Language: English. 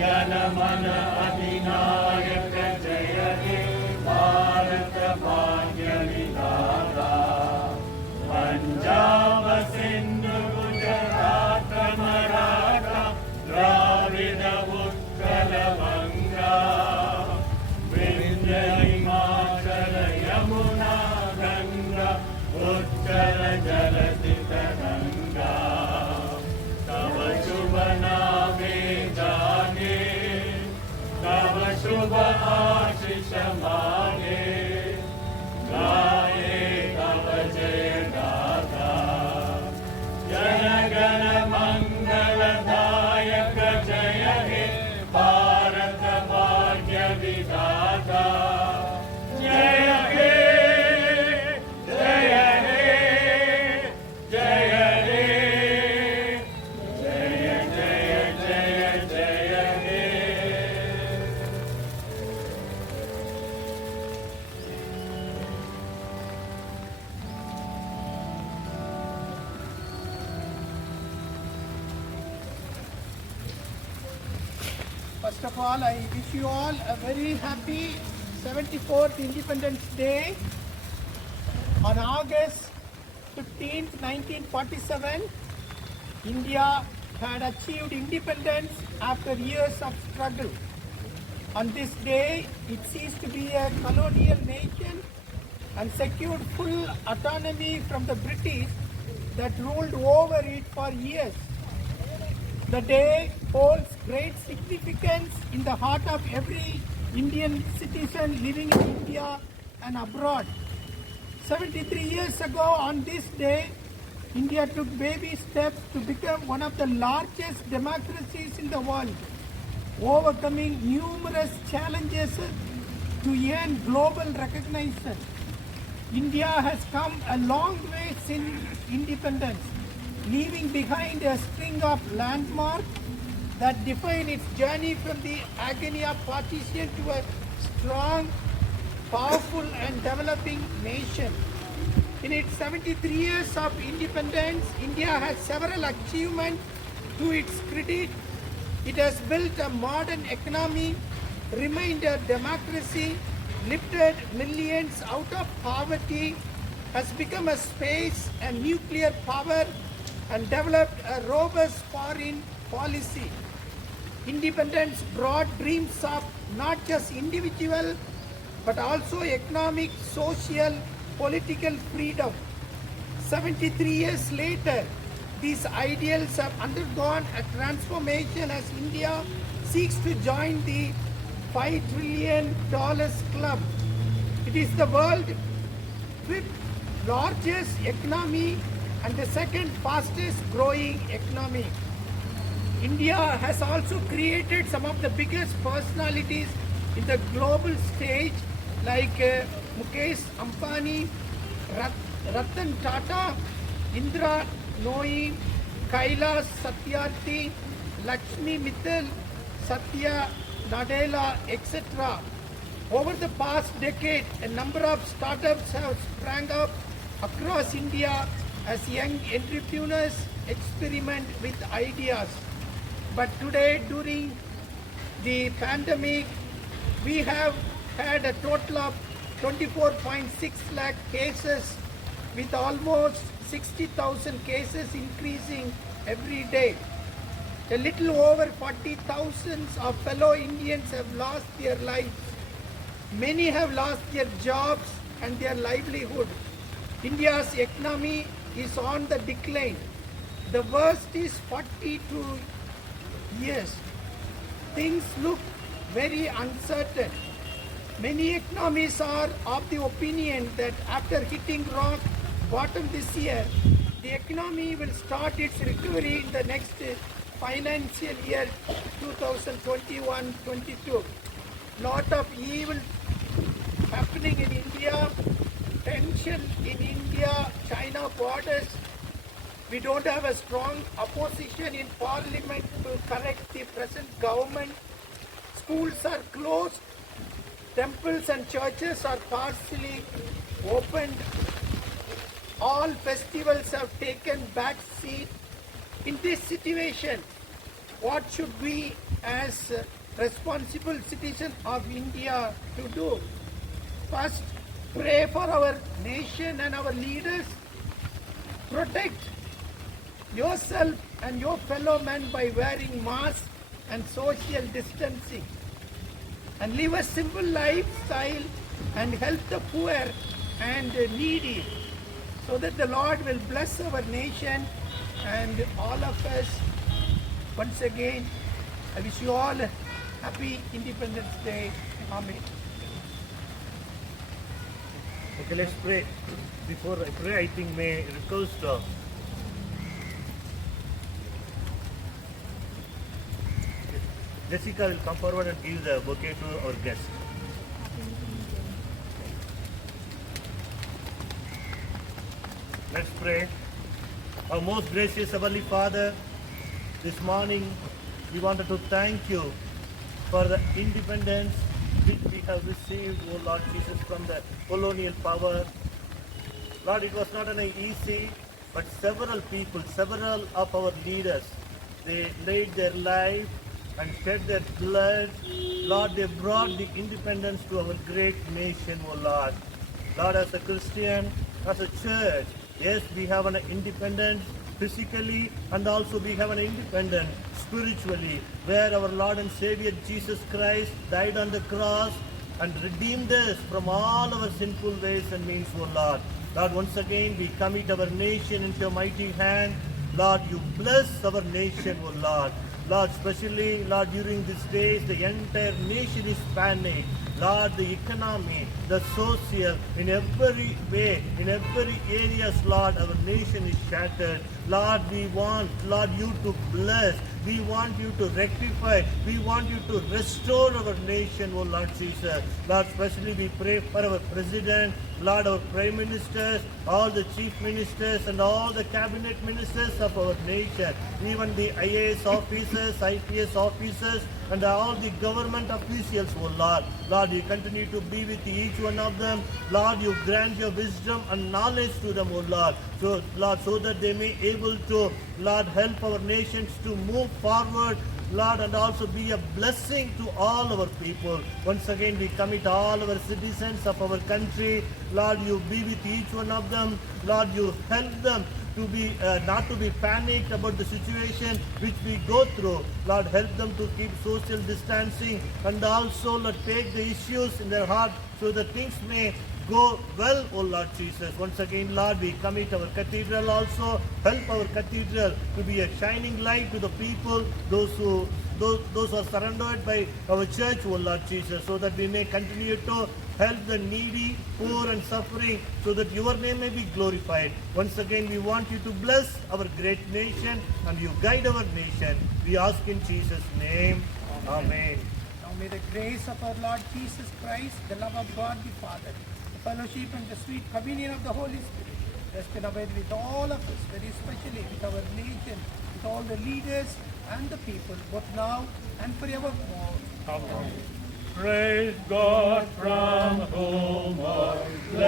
जनमन अधिनायक जय हे भारत भाग्य विधाता पंजाब सिंधु गुजरात मराठा द्राविड उत्कल गंगा विंध्य हिमाचल यमुना गंगा उत्कल जलधि तरंगा तव शुभ नामे जागे तव शुभ आशीष मांगे गाये तव जय गाथा जन गण मंगल दायक जय हे भारत भाग्य विधाता जय हे जय हे जय हे जय जय जय जय हे First of all, I wish you all a very happy 74th Independence Day. On August 15th, 1947, India had achieved independence after years of struggle. On this day, it ceased to be a colonial nation and secured full autonomy from the British that ruled over it for years. The day holds great significance in the heart of every Indian citizen living in India and abroad. 73 years ago on this day, India took baby steps to become one of the largest democracies in the world, overcoming numerous challenges to earn global recognition. India has come a long way since independence, leaving behind a string of landmarks that define its journey from the agony of partition to a strong, powerful and developing nation. In its 73 years of independence, India has several achievements to its credit. It has built a modern economy, remained a democracy, lifted millions out of poverty, has become a space and nuclear power, and developed a robust foreign policy. Independence brought dreams of not just individual but also economic, social, political freedom. 73 years later, these ideals have undergone a transformation as India seeks to join the $5 trillion club. It is the world's fifth largest economy and the second fastest growing economy. India has also created some of the biggest personalities in the global stage like Mukesh Ambani, Ratan Tata, Indra Nooyi, Kailash Satyarthi, Lakshmi Mittal, Satya Nadella, etc. Over the past decade, a number of startups have sprang up across India as young entrepreneurs experiment with ideas. But today, during the pandemic, we have had a total of 24.6 lakh cases, with almost 60,000 cases increasing every day. A little over 40,000 of fellow Indians have lost their lives. Many have lost their jobs and their livelihood. India's economy is on the decline. The worst is 42 years. Things look very uncertain. Many economists are of the opinion that after hitting rock bottom this year, the economy will start its recovery in the next financial year 2021-22. Lot of evil happening in India, tension in India-China borders. We don't have a strong opposition in parliament to correct the present government. Schools are closed. Temples and churches are partially opened. All festivals have taken back seat. In this situation, what should we as responsible citizens of India to do? First, pray for our nation and our leaders. Protect yourself and your fellow men by wearing masks and social distancing. And live a simple lifestyle and help the poor and needy, so that the Lord will bless our nation and all of us. Once again, I wish you all a happy Independence Day. Amen. Okay, let's pray. Before I pray, I think may request Jessica will come forward and give the bouquet to our guest. Let's pray. Our most gracious Heavenly Father, this morning we wanted to thank you for the independence which we have received, O Lord Jesus, from the colonial power. Lord, it was not an easy, but several people, several of our leaders, they laid their life and shed their blood. Lord, they brought the independence to our great nation, O Lord. Lord, as a Christian, as a church, yes, we have an independence physically and also we have an independence spiritually, where our Lord and Savior Jesus Christ died on the cross and redeemed us from all our sinful ways and means, O Lord. Lord, once again we commit our nation into your mighty hand. Lord, you bless our nation, O Lord. Lord, especially, Lord, during these days, the entire nation is panicked. Lord, the economy, the social, in every way, in every areas, Lord, our nation is shattered. Lord, we want, Lord, you to bless. We want you to rectify. We want you to restore our nation, oh Lord Jesus. Lord, especially we pray for our president, Lord, our prime ministers, all the chief ministers and all the cabinet ministers of our nation, even the IAS officers, IPS officers, and all the government officials, oh Lord. Lord, you continue to be with each one of them. Lord, you grant your wisdom and knowledge to them, oh Lord. So, Lord, so that they may able to, Lord, help our nations to move forward, Lord, and also be a blessing to all our people. Once again, we commit all our citizens of our country. Lord, you be with each one of them. Lord, you help them to be not to be panicked about the situation which we go through. Lord, help them to keep social distancing and also, Lord, take the issues in their heart so that things may go well, oh Lord Jesus. Once again, Lord, we commit our cathedral also. Help our cathedral to be a shining light to the people, those who are surrounded by our church, oh Lord Jesus, so that we may continue to help the needy, poor and suffering, so that your name may be glorified. Once again, we want you to bless our great nation and you guide our nation. We ask in Jesus' name. Amen. Now may the grace of our Lord Jesus Christ, the love of God the Father, the fellowship and the sweet communion of the Holy Spirit rest and abide with all of us, very especially with our nation, with all the leaders and the people, both now and forevermore. Praise God from whom all blessings